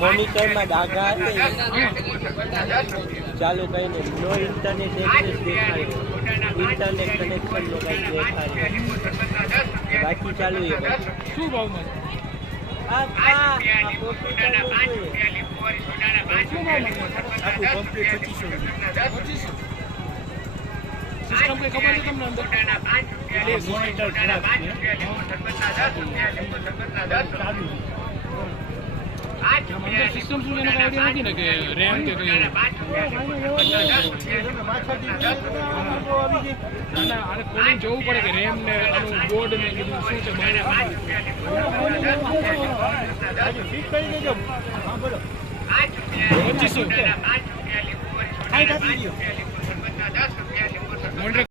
મોનિટરમાં ડાઘા ચાલુ કહીને નો internet access દેખાય, ઇન્ટરનેટ કનેક્શન નો કઈ દેખાય, બાકી ચાલુ એ શું ભાવમાં સિસ્ટમ કઈ ખબર છે તમને અંદર મોનિટર ખરાબ છે સિસ્ટમ શું એનો આઈડિયા નથી ને કે રેમ કે કઈ આને કોલિંગ જોવું પડે કે રેમ ને આનું બોર્ડ ને બધું શું છે ફિટ કરી દેજો. હા બોલો 2500 મોનિટર